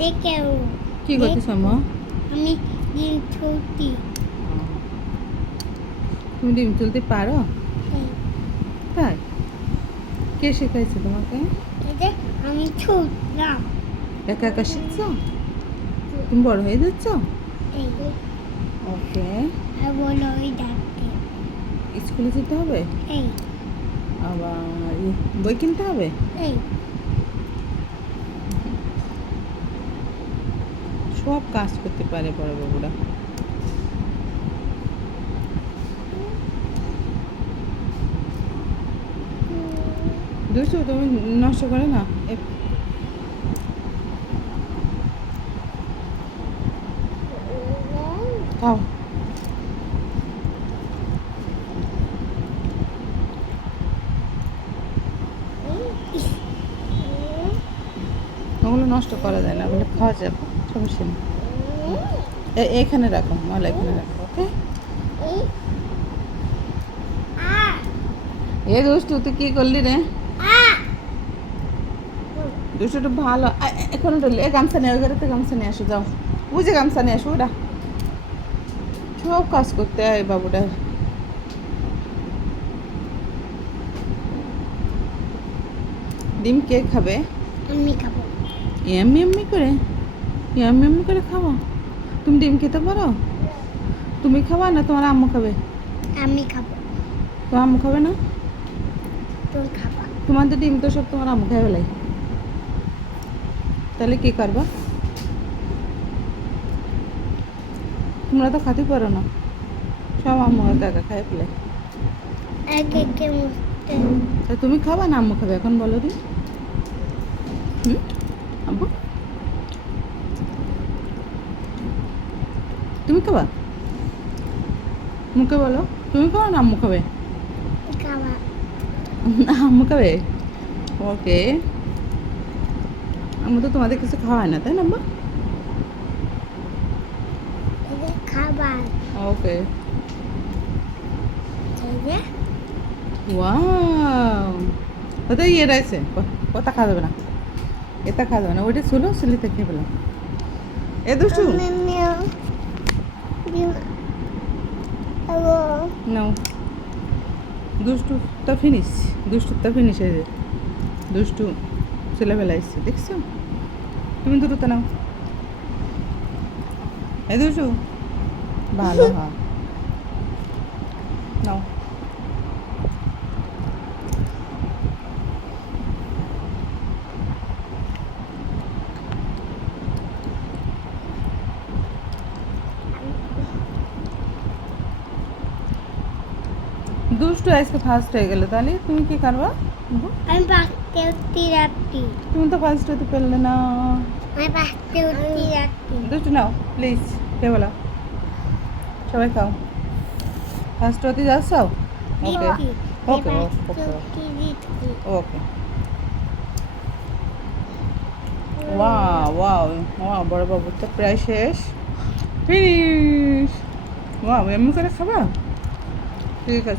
দেখেও কি করতেছ আম্মা? আমি ডিম ছুটি তুমি ডিম তুলতে পারো? তাই? কে শেখাইছে তোমাকে? এটা আমি ছুটলাম একা একা শিখছো? তুমি বড় হয়ে যাচ্ছ? এই ওকে। আর বলো ওই ডাকতে স্কুলে যেতে হবে? এই আবার বই কিনতে হবে? এই সব কাজ করতে পারে বড় বাবুরা। বুঝছো তুমি নষ্ট করে না খাও। ওগুলো নষ্ট করা যায় না, ওগুলো খাওয়া যাবে, সমস্যা নেই। এখানে রাখো, মালা এখানে রাখো। ওকে। এ দুষ্টু তুই কি করলি রে? দুষ্টুটা ভালো। এখন গামছা নিয়ে ওই ঘরেতে গামছা নিয়ে আসো, যাও বুঝে গামছা নিয়ে আসো। ওটা সব কাজ করতে হয় বাবুটার। ডিম কে খাবে? আমি খাবো এমনি এমনি করে, এমনি এমনি করে খাবো? তুমি ডিম খেতে পারো? তুমি খাবা না তোমার আম্মু খাবে? আমি খাবো তোমার আম্মু খাবে না? তুই খাবা তোমাদের ডিম তো সব তোমার আম্মু খাই ফেলাই, তাহলে কি করবা? তোমরা তো খাতে পারো না, সব আম্মু একা একা খাই ফেলে। একে কে মুছতে তা তুমি খাবা না আম্মু খাবে এখন বলো দি? হুম আব্বু তুমি খাবা? মুখে বলো তুমি খাবা না আম্মু খাবে? খাবা আম্মু খাবে। ওকে। আম্মু তো তোমাদের কিছু খাওয়ায় না তাই না আম্মু? এটা খাবার ওকে। ঠিক আছে ওয়াও, ওটা ইয়ে রয়েছে, ওটা খাওয়া যাবে না, এটা খাওয়া যাবে না, ওইটা ছিল সিলিতে খেয়ে পেলাম। এ দুষ্টু নাও, দুষ্টুটা ফিনিশ, দুষ্টুটা ফিনিশ হয়ে যায়। দুষ্টু ছেলেবেলা এসছে দেখছো? তুমি দ্রুত নাও। এই দুষ্টু ভালো, হ্যাঁ নাও। দুষ্টু আজকে ফার্স্ট হয়ে গেল, তাহলে তুমি কি করবা? আমি পাখতে উঠতে রাখতি তুমি তো ফার্স্ট হতে পারলে না। আমি পাখতে উঠতে রাখতি দুষ্টু নাও প্লিজ, কে বলো সবাই খাও। ফার্স্ট হতে যাচ্ছ? ওকে ওকে ওকে ওকে। ওয়াও ওয়াও ওয়াও, বড় বাবু তো প্রায় শেষ, ফিনিশ। ওয়াও এমনি করে খাবা? ঠিক আছে।